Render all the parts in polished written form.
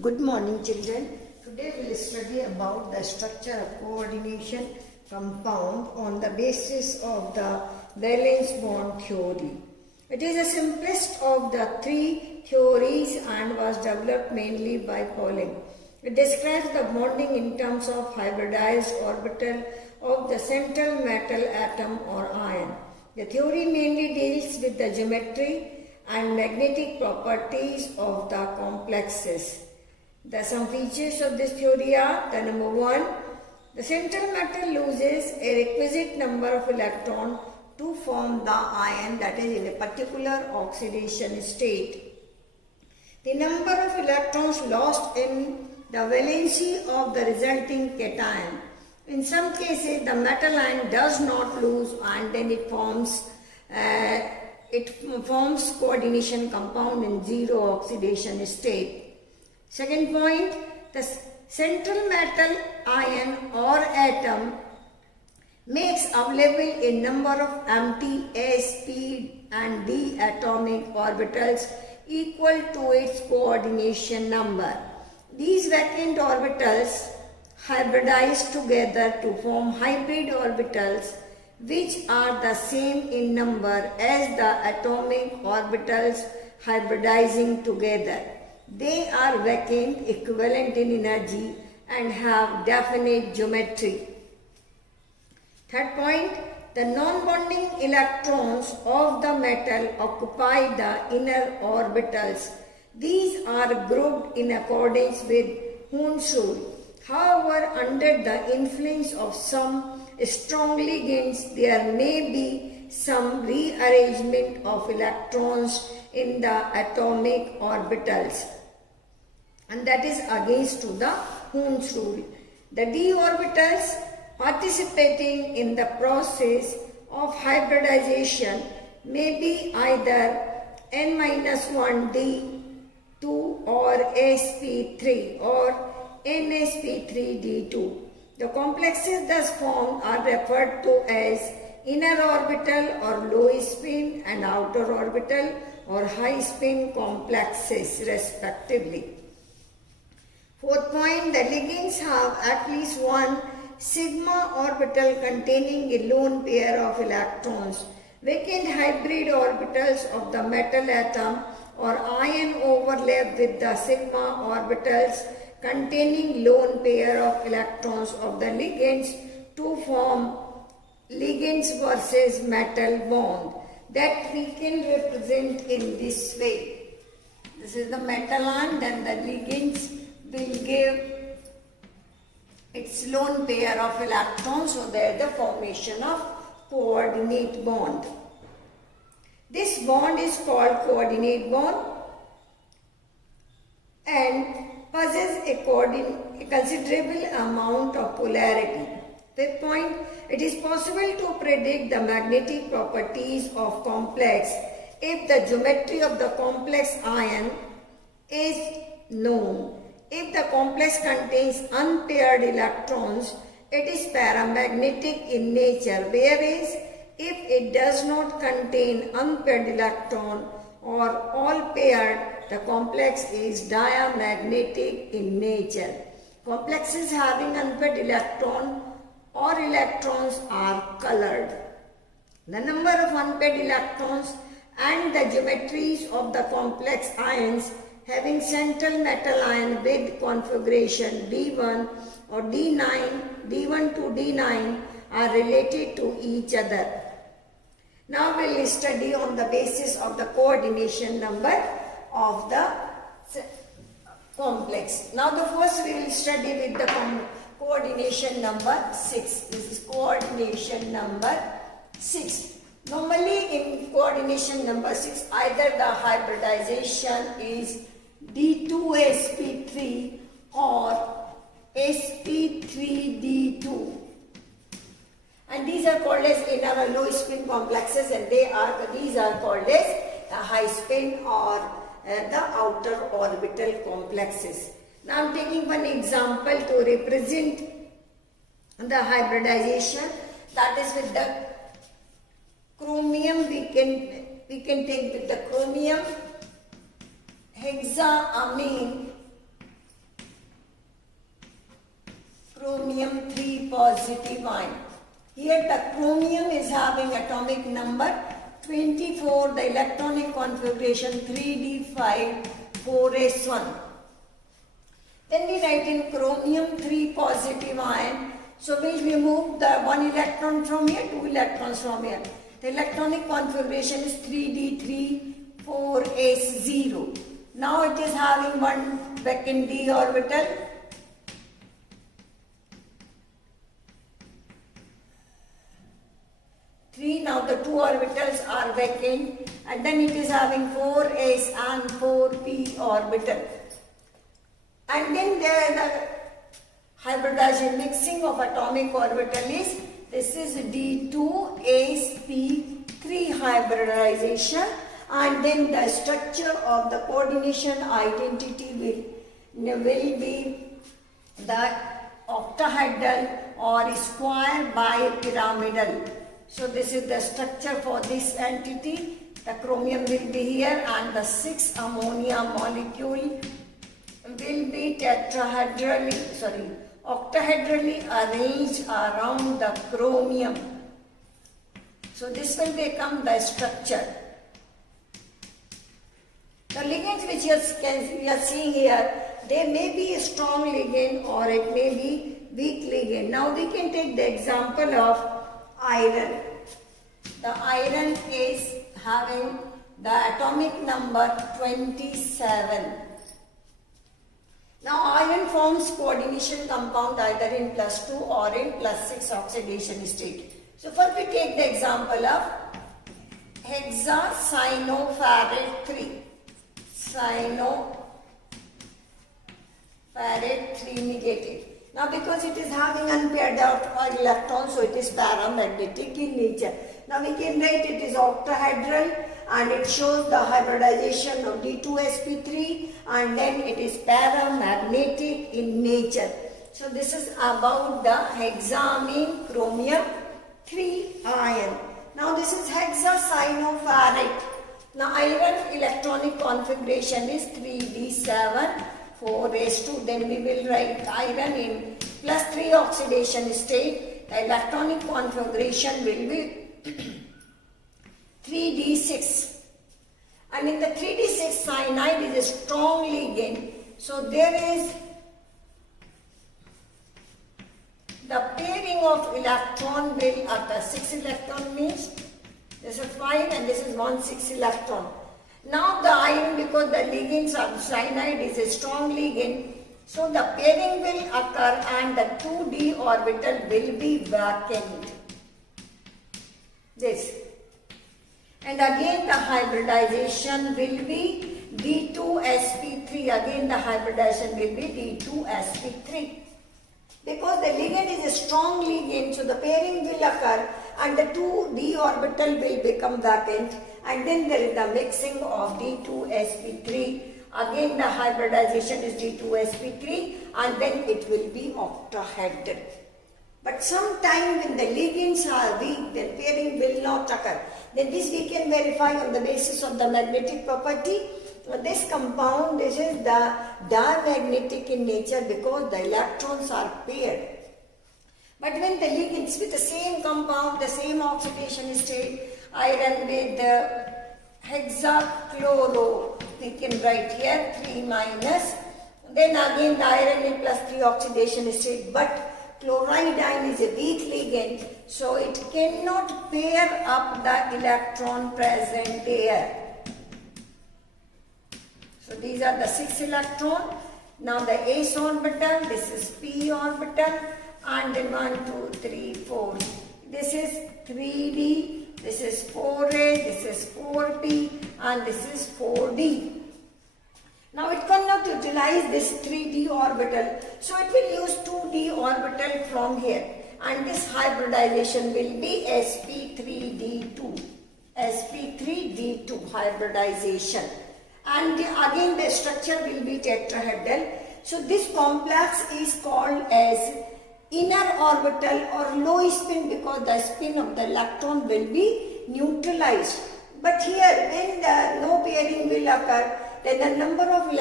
Good morning, children. Today we will study about the structure of coordination compound on the basis of the valence bond theory. It is the simplest of the three theories and was developed mainly by Pauling. It describes the bonding in terms of hybridized orbital of the central metal atom or ion. The theory mainly deals with the geometry and magnetic properties of the complexes. Some features of this theory are the number one, the central metal loses a requisite number of electrons to form the ion, that is in a particular oxidation state. The number of electrons lost in the valency of the resulting cation. In some cases, the metal ion does not lose and then it forms coordination compound in zero oxidation state. Second point, the central metal ion or atom makes available a number of empty s, p and d atomic orbitals equal to its coordination number. These vacant orbitals hybridize together to form hybrid orbitals which are the same in number as the atomic orbitals hybridizing together. They are vacant, equivalent in energy and have definite geometry. Third point, the non-bonding electrons of the metal occupy the inner orbitals. These are grouped in accordance with Hund's rule. However, under the influence of some strong ligands, there may be some rearrangement of electrons in the atomic orbitals, and that is against to the Hund's rule. The d orbitals participating in the process of hybridization may be either n-1d2 or sp3 or nsp3d2. The complexes thus formed are referred to as inner orbital or low spin and outer orbital or high spin complexes respectively. Fourth point, the ligands have at least one sigma orbital containing a lone pair of electrons. Vacant hybrid orbitals of the metal atom or ion overlap with the sigma orbitals containing lone pair of electrons of the ligands to form ligands versus metal bond that we can represent in this way. This is the metal ion, then the ligands will give its lone pair of electrons, so there is the formation of coordinate bond. This bond is called coordinate bond and possesses a considerable amount of polarity. Fifth point, it is possible to predict the magnetic properties of complex if the geometry of the complex ion is known. If the complex contains unpaired electrons, it is paramagnetic in nature, whereas if it does not contain unpaired electron or all paired, the complex is diamagnetic in nature. Complexes having unpaired electron or electrons are colored. The number of unpaired electrons and the geometries of the complex ions having central metal ion with configuration D1 or D9, D1 to D9 are related to each other. Now we will study on the basis of the coordination number of the complex. Now the first we will study with the coordination number 6. This is coordination number 6. Normally in coordination number 6, either the hybridization is D2sp3 or sp3d2, and these are called as inner or low spin complexes, and these are called as the high spin or the outer orbital complexes. Now I am taking one example to represent the hybridization, that is with the chromium. We can take with the chromium hexaamine chromium 3 positive ion. Here the chromium is having atomic number 24, the electronic configuration 3d5 4s1. Then we write in chromium 3 positive ion. So we'll remove the 1 electron from here, 2 electrons from here. The electronic configuration is 3d3 4s0. Now it is having one vacant d orbital. Now the 2 orbitals are vacant, and then it is having 4s and 4p orbital. And then there the hybridization mixing of atomic orbital is, this is D2sp3 hybridization, and then the structure of the coordination identity will be the octahedral or square bipyramidal. So this is the structure for this entity. The chromium will be here, and the 6 ammonia molecule will be octahedrally arranged around the chromium. So this will become the structure. The ligands which we are seeing here, they may be a strong ligand or it may be weak ligand. Now we can take the example of iron. The iron is having the atomic number 27. Now iron forms coordination compound either in +2 or in +6 oxidation state. So first we take the example of hexacyanoferrate 3. Cyanoferrate 3 negative. Now because it is having unpaired electrons, so it is paramagnetic in nature. Now we can write it is octahedral, and it shows the hybridization of D2sp3, and then it is paramagnetic in nature. So this is about the hexamine chromium 3 ion. Now this is hexacyanoferrate. Now iron electronic configuration is 3d7 4s2. Then we will write iron in +3 oxidation state. The electronic configuration will be 3d6, and in the 3d6 cyanide is a strong ligand, so there is the pairing of electron will occur. 6 electron means this is 5 and this is 1 6 electron. Now the iron, because the ligands of cyanide is a strong ligand, so the pairing will occur and the 2d orbital will be vacant. This. And again the hybridization will be D2sp3. Again the hybridization will be D2sp3. Because the ligand is a strong ligand, so the pairing will occur and the 2d orbital will become vacant, and then there is the mixing of D2sp3. Again the hybridization is D2sp3, and then it will be octahedral. But sometime when the ligands are weak, then pairing will not occur. Then this we can verify on the basis of the magnetic property. This compound, this is the diamagnetic in nature because the electrons are paired. But when the ligands with the same compound, the same oxidation state, iron with the hexachloro, we can write here 3 minus. Then again the iron in +3 oxidation state, but chloride ion is a weak ligand, so it cannot pair up the electron present there. So these are the 6 electron. Now the s orbital, this is p orbital, and then 1 2 3 4. This is 3d, this is 4a, this is 4p, and this is 4d. Now it cannot utilize this 3d orbital, so it will use 2d orbital from here, and this hybridization will be sp3d2. sp3d2 hybridization, and again the structure will be tetrahedral. So this complex is called as inner orbital or low spin because the spin of the electron will be neutralized. But here when the no pairing will occur, then the number of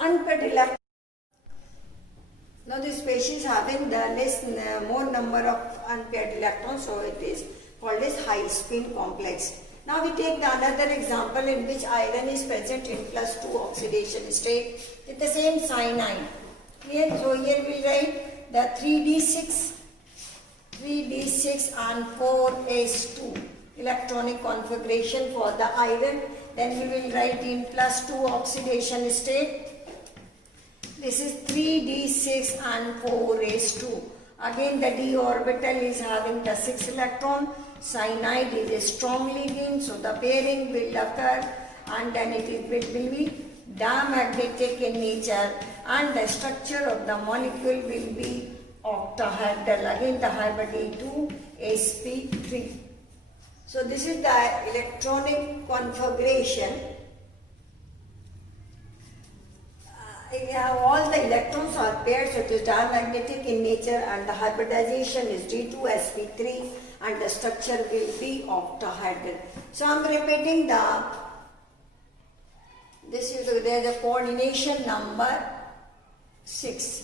unpaired electrons Now this species having the more number of unpaired electrons, so it is called as high spin complex. Now we take the another example in which iron is present in +2 oxidation state with the same cyanide. Clear? So here we write the 3d6 and 4s2 electronic configuration for the iron. Then we will write in +2 oxidation state. This is 3d6 and 4s2. Again the d orbital is having the 6 electron. Cyanide is a strong ligand, so the pairing will occur, and then it will be diamagnetic in nature, and the structure of the molecule will be octahedral. Again the hybrid D2sp3. So this is the electronic configuration. All the electrons are paired, so it is diamagnetic in nature, and the hybridization is D2sp3, and the structure will be octahedral. So I am repeating this is the coordination number 6.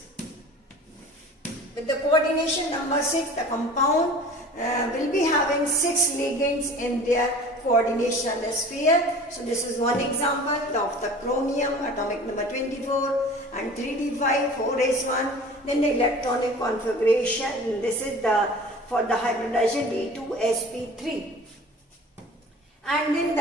With the coordination number 6, the compound will be having 6 ligands in their coordination sphere. So this is one example of the chromium, atomic number 24, and 3d5, 4s1. Then the electronic configuration, this is for the hybridization D2sp3. And then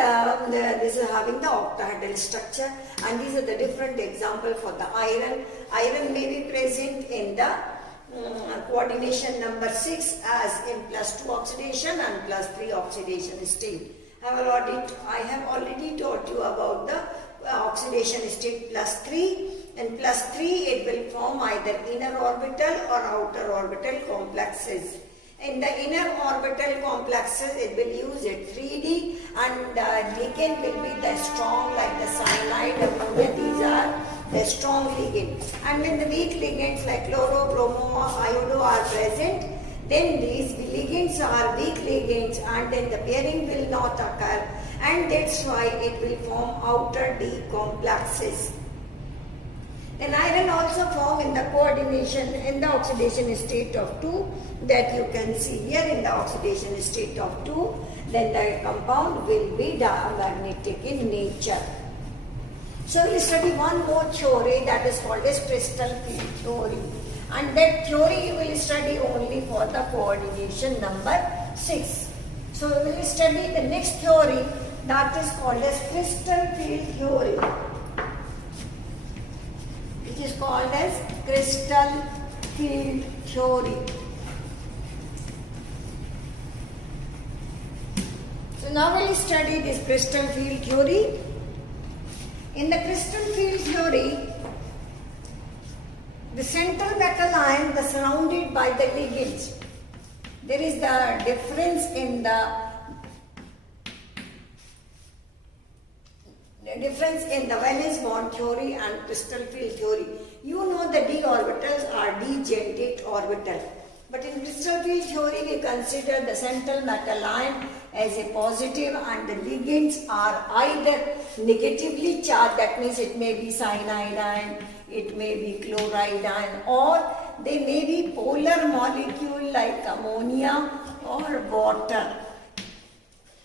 this is having the octahedral structure, and these are the different examples for the iron. Iron may be present in the coordination number 6 as in +2 oxidation and +3 oxidation state. I have already taught you about the oxidation state +3. In +3 it will form either inner orbital or outer orbital complexes. In the inner orbital complexes it will use a 3D, and the ligand will be the strong like the cyanide, ammonia. These are the strong ligands. And when the weak ligands like chloro, bromo, iodo are present, then these ligands are weak ligands, and then the pairing will not occur, and that's why it will form outer D complexes. Then iron also form in the coordination in the oxidation state of 2, that you can see here in the oxidation state of 2. Then the compound will be diamagnetic in nature. So we study one more theory, that is called as crystal field theory, and that theory you will study only for the coordination number 6. So we will study the next theory, that is called as crystal field theory. It is called as crystal field theory. So now we will study this crystal field theory. In the crystal field theory, the central metal ion is surrounded by the ligands. There is the difference in the valence bond theory and crystal field theory. You know the d orbitals are degenerate orbital. But in crystal field theory, we consider the central metal ion as a positive, and the ligands are either negatively charged, that means it may be cyanide ion, it may be chloride ion, or they may be polar molecule like ammonia or water.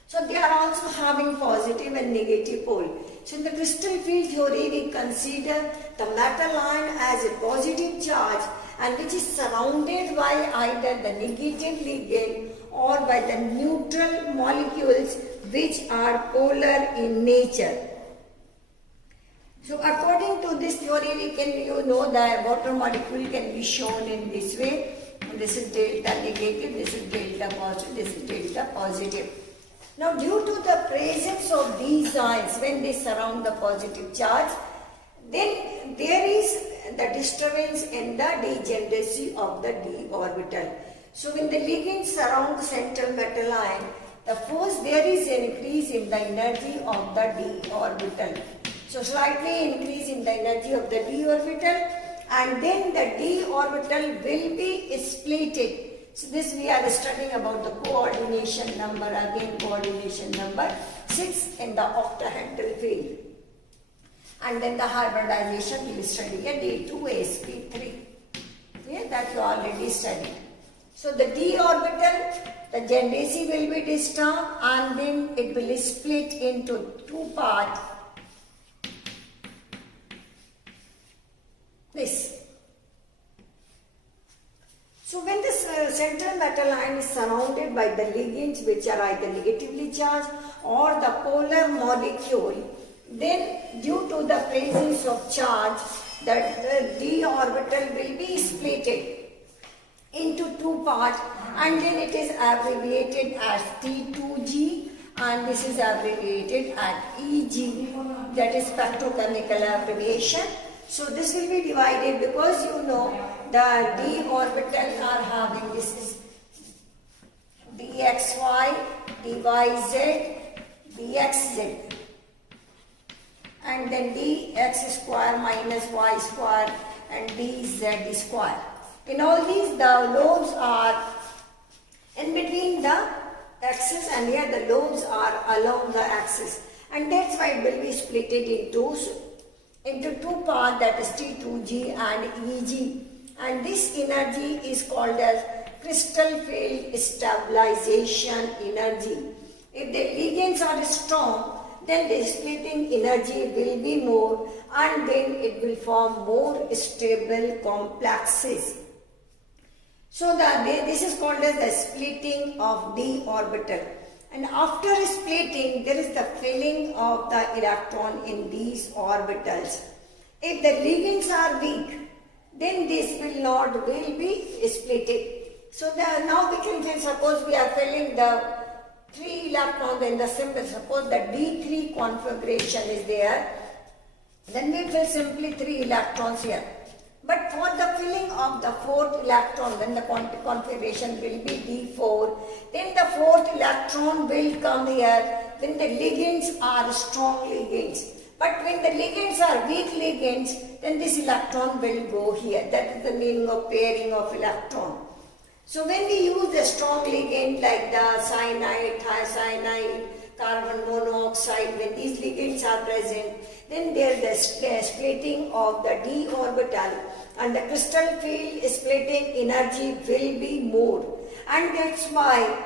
So they are also having positive and negative pole. So in the crystal field theory, we consider the metal ion as a positive charge, and which is surrounded by either the negative ligand or by the neutral molecules which are polar in nature. So according to this theory, the water molecule can be shown in this way. This is delta negative, this is delta positive, this is delta positive. Now due to the presence of these ions, when they surround the positive charge, then there is the disturbance in the degeneracy of the d orbital. So when the ligands surround the central metal ion, there is an increase in the energy of the d orbital. So slightly increase in the energy of the d orbital, and then the d orbital will be splitted. So this we are studying about the coordination number, again coordination number 6 in the octahedral field. And then the hybridization we will study at D2sp3. Yeah, that you already studied. So the d orbital, the geodesy will be disturbed and then it will split into two parts. This. So when this central metal ion is surrounded by the ligands which are either negatively charged or the polar molecule, then due to the presence of charge, the d orbital will be splitted into two parts and then it is abbreviated as T2G and this is abbreviated as EG, that is spectrochemical abbreviation. So this will be divided because you know the d orbitals are having this is dxy, dyz, dxz and then dx square minus y square and dz square. In all these, the lobes are in between the axis and here the lobes are along the axis. And that's why it will be split into two parts, that is T2G and EG. And this energy is called as crystal field stabilization energy. If the ligands are strong, then the splitting energy will be more and then it will form more stable complexes. So this is called as the splitting of d orbital. And after splitting, there is the filling of the electron in these orbitals. If the ligands are weak, then this will be splitted. So now we can say, suppose we are filling the 3 electrons in the symbol, suppose the D3 configuration is there, then we fill simply 3 electrons here. But for the filling of the 4th electron, then the configuration will be D4. Then the 4th electron will come here when the ligands are strong ligands. But when the ligands are weak ligands, then this electron will go here. That is the meaning of pairing of electron. So when we use the strong ligand like the cyanide, thiocyanide, carbon monoxide, when these ligands are present, then there is the splitting of the d orbital and the crystal field splitting energy will be more. And that's why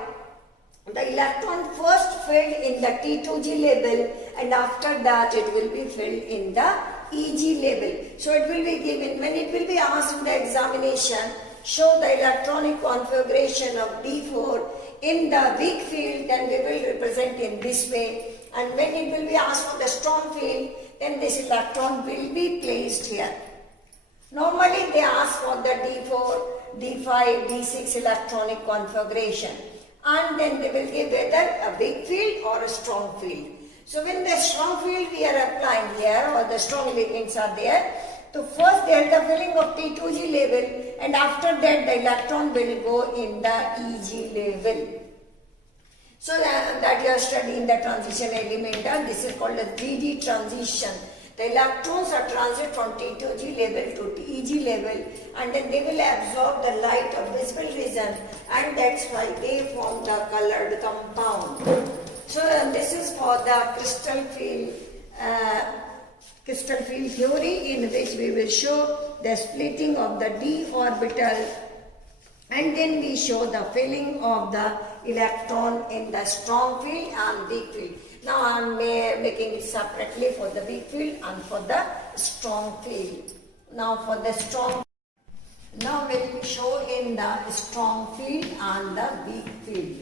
the electron first filled in the T2G level and after that it will be filled in the EG level. So it will be given, when it will be asked in the examination, show the electronic configuration of D4 in the weak field, then we will represent in this way. And when it will be asked for the strong field, then this electron will be placed here. Normally they ask for the D4, D5, D6 electronic configuration. And then they will give whether a weak field or a strong field. So when the strong field we are applying here or the strong ligands are there, so first there is the filling of T2G level and after that the electron will go in the EG level. So that you are studying the transition element, this is called a 3D transition. The electrons are transit from T2G level to EG level and then they will absorb the light of visible region and that's why they form the colored compound. So this is for the crystal field theory, in which we will show the splitting of the d orbital and then we show the filling of the electron in the strong field and weak field. Now I am making it separately for the weak field and for the strong field. Now for the strong, now we will show in the strong field and the weak field.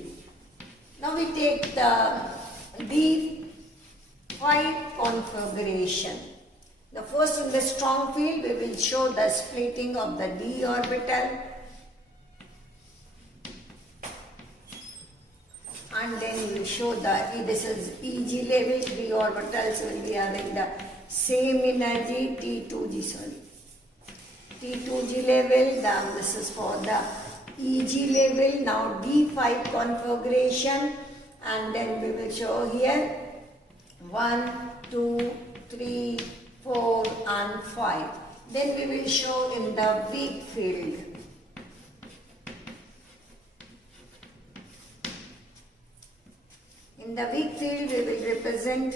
Now we take the D5 configuration. The first in the strong field we will show the splitting of the d orbital and then we show this is EG level, d orbitals will be having the same energy T2G level, then this is for the EG level. Now D5 configuration and then we will show here 1, 2, 3, 4 and 5. Then we will show in the weak field. In the weak field we will represent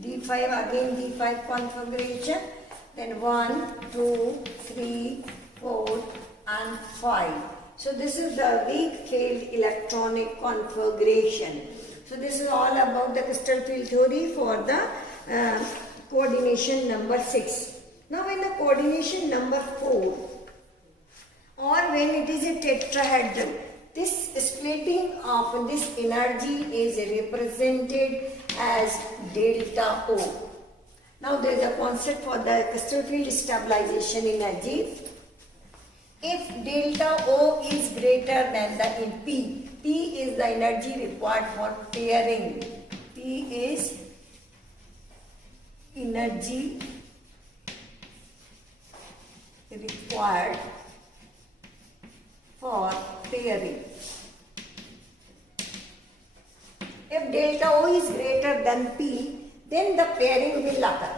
D5 again D5 configuration, then 1, 2, 3, 4 and 5. So this is the weak field electronic configuration. So this is all about the crystal field theory for the coordination number 6. Now in the coordination number 4, or when it is a tetrahedral, this splitting of this energy is represented as delta O. Now there is a concept for the crystal field stabilization energy. If delta O is greater than the in P, P is the energy required for pairing. P is energy required for pairing. If delta O is greater than P, then the pairing will occur.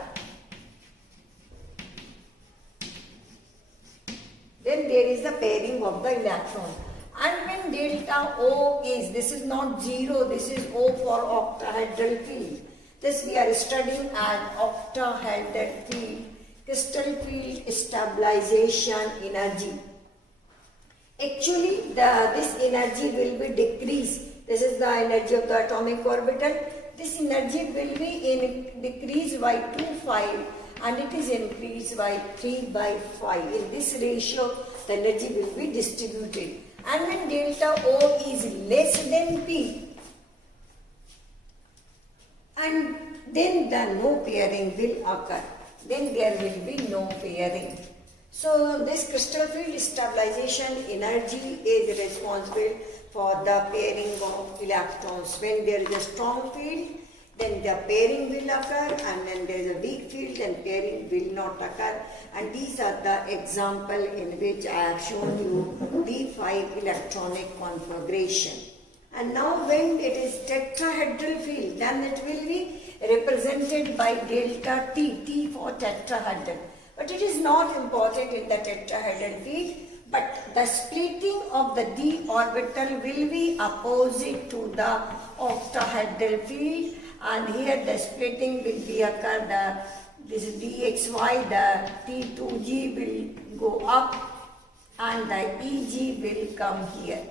Then there is the pairing of the electron. And when delta O is, this is not 0, this is O for octahedral field. This we are studying as octahedral field, crystal field stabilization energy. Actually, this energy will be decreased. This is the energy of the atomic orbital. This energy will be decreased by 2/5 and it is increased by 3/5. In this ratio, the energy will be distributed. And when delta O is less than P, and then the no pairing will occur. Then there will be no pairing. So this crystal field stabilization energy is responsible for the pairing of electrons. When there is a strong field, then the pairing will occur, and when there is a weak field, then pairing will not occur. And these are the example in which I have shown you D5 electronic configuration. And now when it is tetrahedral field, then it will be represented by delta T, T for tetrahedral. But it is not important in the tetrahedral field, but the splitting of the d orbital will be opposite to the octahedral field, and here the splitting will be occur, this is dxy, the T2g will go up and the Eg will come here.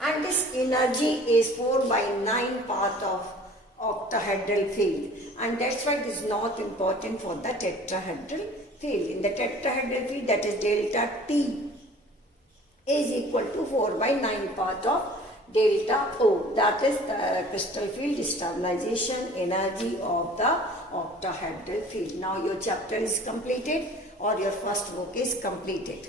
And this energy is 4/9 part of octahedral field, and that's why it is not important for the tetrahedral field. In the tetrahedral field, that is delta T is equal to 4/9 part of delta O. That is the crystal field stabilization energy of the octahedral field. Now your chapter is completed, or your first book is completed.